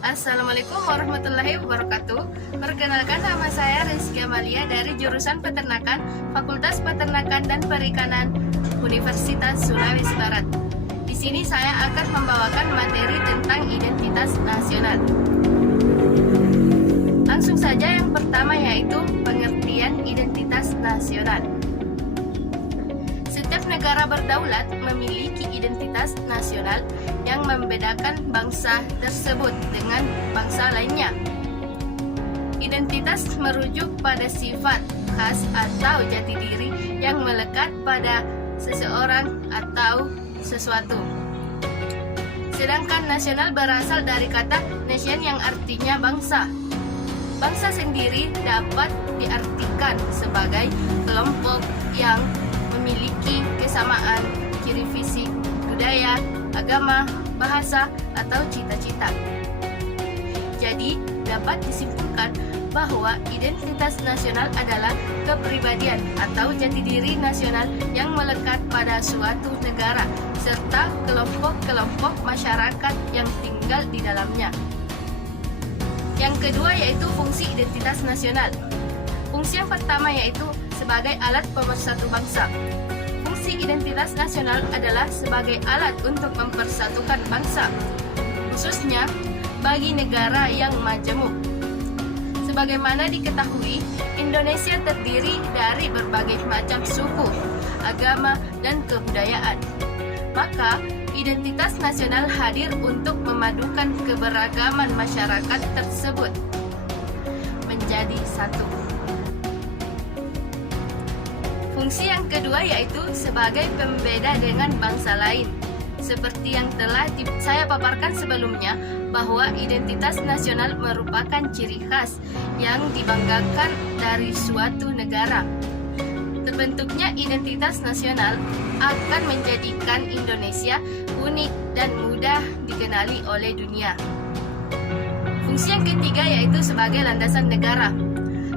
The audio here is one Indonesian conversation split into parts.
Assalamualaikum warahmatullahi wabarakatuh. Perkenalkan, nama saya Rizky Amalia dari jurusan Peternakan, Fakultas Peternakan dan Perikanan, Universitas Sulawesi Barat. Di sini saya akan membawakan materi tentang identitas nasional. Langsung saja, yang pertama yaitu pengertian identitas nasional. Setiap negara berdaulat memiliki identitas nasional yang membedakan bangsa tersebut dengan bangsa lainnya. Identitas merujuk pada sifat khas atau jati diri yang melekat pada seseorang atau sesuatu. Sedangkan nasional berasal dari kata nation yang artinya bangsa. Bangsa sendiri dapat diartikan sebagai kelompok yang memiliki kesamaan ciri fisik, budaya, agama, bahasa, atau cita-cita. Jadi, dapat disimpulkan bahwa identitas nasional adalah kepribadian atau jati diri nasional yang melekat pada suatu negara serta kelompok-kelompok masyarakat yang tinggal di dalamnya. Yang kedua yaitu fungsi identitas nasional. Fungsi yang pertama yaitu sebagai alat pemersatu bangsa. Fungsi identitas nasional adalah sebagai alat untuk mempersatukan bangsa, khususnya bagi negara yang majemuk. Sebagaimana diketahui, Indonesia terdiri dari berbagai macam suku, agama, dan kebudayaan. Maka, identitas nasional hadir untuk memadukan keberagaman masyarakat tersebut menjadi satu. Fungsi yang kedua yaitu sebagai pembeda dengan bangsa lain. Seperti yang telah saya paparkan sebelumnya, bahwa identitas nasional merupakan ciri khas yang dibanggakan dari suatu negara. Terbentuknya identitas nasional akan menjadikan Indonesia unik dan mudah dikenali oleh dunia. Fungsi yang ketiga yaitu sebagai landasan negara.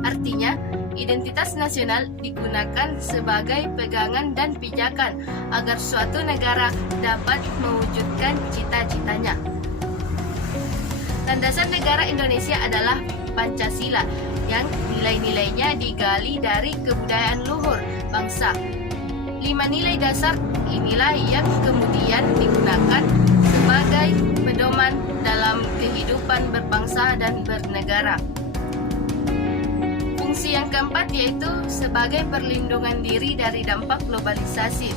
Artinya, identitas nasional digunakan sebagai pegangan dan pijakan agar suatu negara dapat mewujudkan cita-citanya. Landasan negara Indonesia adalah Pancasila yang nilai-nilainya digali dari kebudayaan luhur bangsa. 5 nilai dasar inilah yang kemudian digunakan sebagai pedoman dalam kehidupan berbangsa dan bernegara. Fungsi yang keempat yaitu sebagai perlindungan diri dari dampak globalisasi.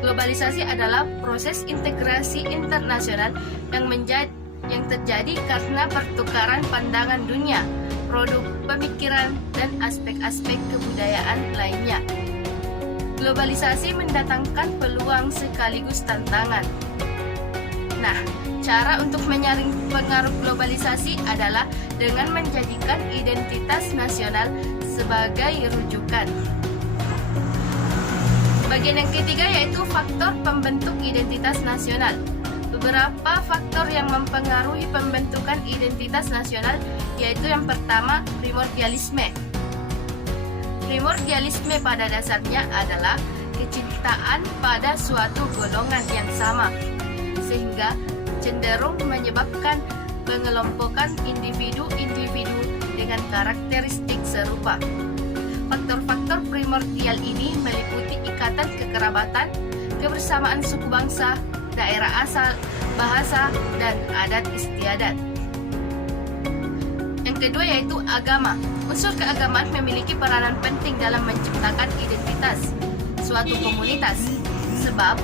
Globalisasi adalah proses integrasi internasional yang terjadi karena pertukaran pandangan dunia, produk pemikiran, dan aspek-aspek kebudayaan lainnya. Globalisasi mendatangkan peluang sekaligus tantangan. Nah, cara untuk menyaring pengaruh globalisasi adalah dengan menjadikan identitas nasional sebagai rujukan. Bagian yang ketiga yaitu faktor pembentuk identitas nasional. Beberapa faktor yang mempengaruhi pembentukan identitas nasional yaitu yang pertama, primordialisme. Primordialisme pada dasarnya adalah kecintaan pada suatu golongan yang sama, sehingga cenderung menyebabkan pengelompokan individu-individu dengan karakteristik serupa. Faktor-faktor primordial ini meliputi ikatan kekerabatan, kebersamaan suku bangsa, daerah asal, bahasa, dan adat istiadat. Yang kedua yaitu agama. Unsur keagamaan memiliki peranan penting dalam menciptakan identitas suatu komunitas, sebab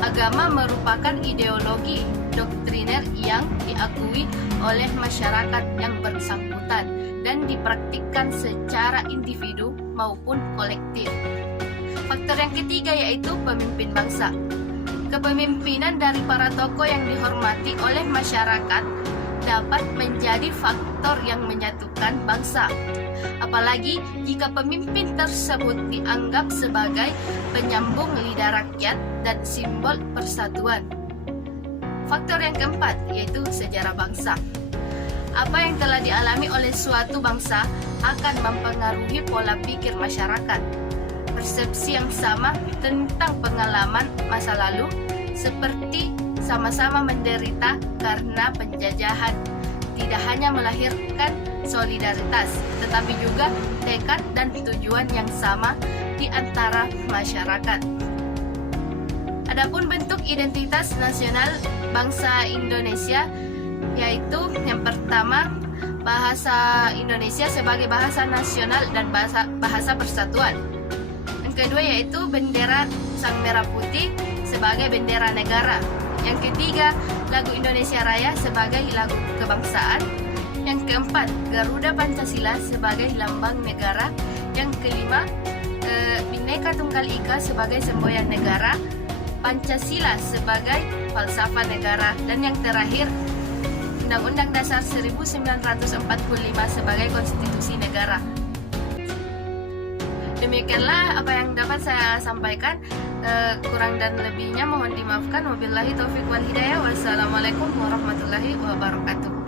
agama merupakan ideologi doktriner yang diakui oleh masyarakat yang bersangkutan dan dipraktikkan secara individu maupun kolektif. Faktor yang ketiga yaitu pemimpin bangsa. Kepemimpinan dari para tokoh yang dihormati oleh masyarakat dapat menjadi faktor yang menyatukan bangsa. Apalagi jika pemimpin tersebut dianggap sebagai penyambung lidah rakyat dan simbol persatuan. Faktor yang keempat yaitu sejarah bangsa. Apa yang telah dialami oleh suatu bangsa akan mempengaruhi pola pikir masyarakat. Persepsi yang sama tentang pengalaman masa lalu, seperti sama-sama menderita karena penjajahan tidak hanya melahirkan solidaritas, tetapi juga tekad dan tujuan yang sama di antara masyarakat. Adapun bentuk identitas nasional bangsa Indonesia yaitu yang pertama, bahasa Indonesia sebagai bahasa nasional dan bahasa persatuan. Yang kedua yaitu bendera sang merah putih sebagai bendera negara. Yang ketiga, lagu Indonesia Raya sebagai lagu kebangsaan. Yang keempat, Garuda Pancasila sebagai lambang negara. Yang kelima, Bhinneka Tunggal Ika sebagai semboyan negara, Pancasila sebagai falsafah negara, dan yang terakhir, Undang-Undang Dasar 1945 sebagai konstitusi negara. Demikianlah apa yang dapat saya sampaikan. Kurang dan lebihnya mohon dimaafkan. Wabillahi taufiq wal hidayah. Wassalamualaikum warahmatullahi wabarakatuh.